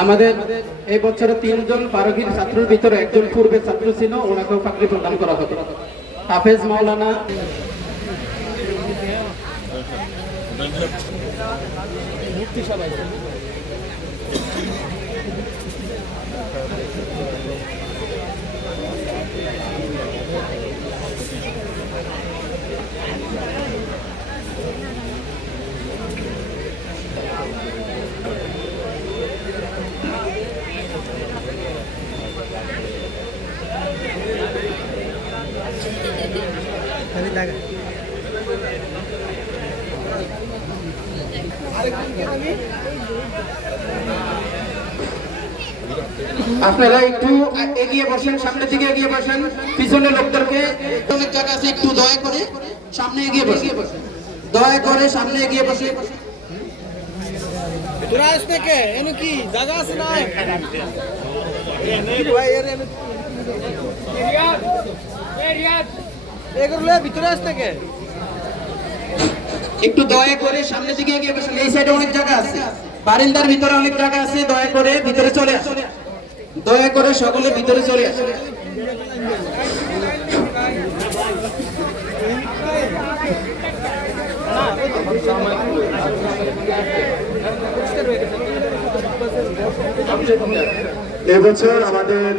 আমাদের এই বছরে তিনজন পারগীর ছাত্রের ভিতরে একজন পূর্বে ছাত্র ছিল, ওনাকেও চাকরি প্রদান করা হতো। হাফেজ মাওলানা আপনারা একটু এগিয়ে বসেন সামনের দিকে এগিয়ে বসেন। পিছনে লোকদেরকে জায়গা আছে একটু দয়া করে সামনে এগিয়ে বসে। দয়া করে সামনে এগিয়ে বসে। আসতে কে এনে কি জায়গা আছে না? ভাই এর এনে এগুলো ভিতরে আসতে কে একটু দয়া করে সামনের দিকে এগিয়ে বসেন। এই সাইডে অনেক জায়গা আছে। বারিন্দার ভিতরে অনেক জায়গা আছে। দয়া করে ভিতরে চলে আসুন। দয়া করে সকলে ভিতরে চলে আসুন। এবছর আমাদের